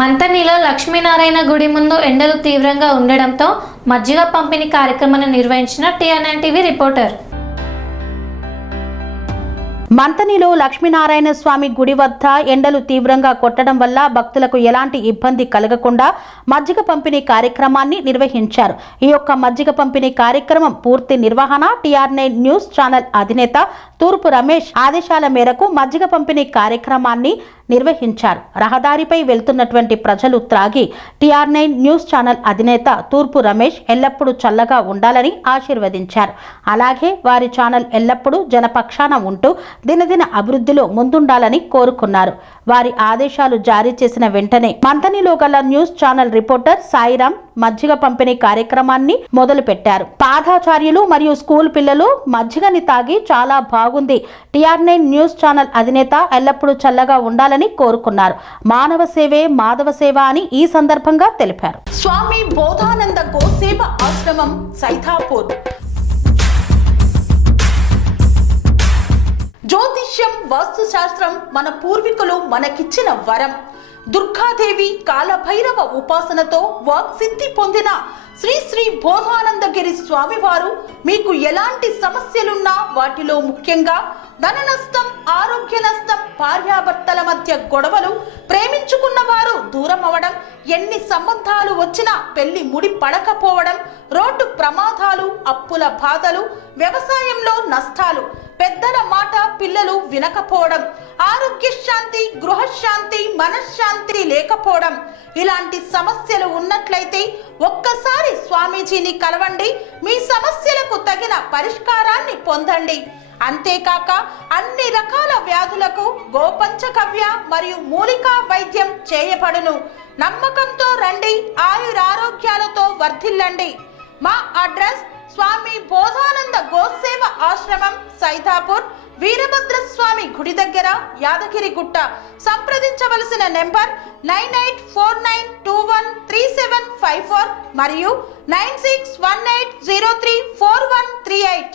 మంతనిలో లక్ష్మీనారాయణ గుడి ముందు ఎండలు తీవ్రంగా ఉండడంతో మజ్జిగ పంపిణీ కార్యక్రమాన్ని నిర్వహించిన TR9 టీవీ రిపోర్టర్. మంతనిలో లక్ష్మీనారాయణ స్వామి గుడి వద్ద ఎండలు తీవ్రంగా కొట్టడం వల్ల భక్తులకు ఎలాంటి ఇబ్బంది కలగకుండా మజ్జిగ పంపిణీ కార్యక్రమాన్ని నిర్వహించారు. ఈ యొక్క మజ్జిగ పంపిణీ కార్యక్రమం పూర్తి నిర్వహణ TR9 న్యూస్ ఛానల్ అధినేత తూర్పు రమేష్ ఆదేశాల మేరకు మజ్జిగ పంపిణీ కార్యక్రమాన్ని నిర్వహించారు. రహదారిపై వెళ్తున్నటువంటి ప్రజలు త్రాగి TR9 న్యూస్ ఛానల్ అధినేత తూర్పు రమేష్ ఎల్లప్పుడూ చల్లగా ఉండాలని ఆశీర్వదించారు. అలాగే వారి ఛానల్ ఎల్లప్పుడూ జనపక్షాన ఉంటూ దినదిన అభివృద్ధిలో ముందుండాలని కోరుకున్నారు. వారి ఆదేశాలు జారీ చేసిన వెంటనే మంతనిలో గల న్యూస్ ఛానల్ రిపోర్టర్ సాయిరాం మజ్జిగ పంపిణీ కార్యక్రమాన్ని మొదలుపెట్టారు. పాదాచార్యులు మరియు స్కూల్ పిల్లలు మజ్జిగని తాగి చాలా బాగుంది, TR9 న్యూస్ ఛానల్ అధినేత ఎల్లప్పుడూ చల్లగా ఉండాలని కోరుకున్నారు. మానవ సేవే మాధవ సేవ అని ఈ సందర్భంగా తెలిపారు. స్వామి బోధానంద గోసేవ ఆశ్రమం సైథాపూర్. జ్యోతిష్యం వాస్తు శాస్త్రం మన పూర్వీకులు మనకిచ్చిన వరం. దుర్గాదేవి కాలభైరవ ఉపాసనతో వాక్సిద్ధి పొందిన శ్రీ శ్రీ బోధానందగిరి స్వామివారు మీకు ఎలాంటి సమస్యలున్నా, వాటిలో ముఖ్యంగా ధన నష్టం, ఆరోగ్య నష్టం, భార్యాభర్తల మధ్య గొడవలు, ప్రేమించుకున్న వారు దూరం అవడం, ఎన్ని సంబంధాలు వచ్చినా పెళ్లి ముడి పడకపోవడం, రోడ్డు ప్రమాదాలు, అప్పుల బాధలు, వ్యవసాయంలో నష్టాలు, పెద్దల మాట పిల్లలు వినకపోవడం, ఆరోగ్య శాంతి, గృహశాంతి, మనశ్శాంతి లేకపోవడం, ఇలాంటి సమస్యలు ఉన్నట్లయితే ఒక్కసారి స్వామీజీని కలవండి. మీ సమస్యలకు తగిన పరిష్కారాన్ని పొందండి. అంతేకాక అన్ని రకాల వ్యాధులకు గోపంచగవ్య మరియు మూలికా వైద్యం చేయబడును. నమ్మకంతో రండి, ఆయురారోగ్యాలతో వర్ధిల్లండి. మా అడ్రస్ స్వామి బోధానంద గోసేవ ఆశ్రమం సైథాపూర్, వీరభద్రస్వామి గుడి దగ్గర, యాదగిరిగుట్ట. సంప్రదించవలసిన నెంబర్ 9849213754 మరియు 9618034138.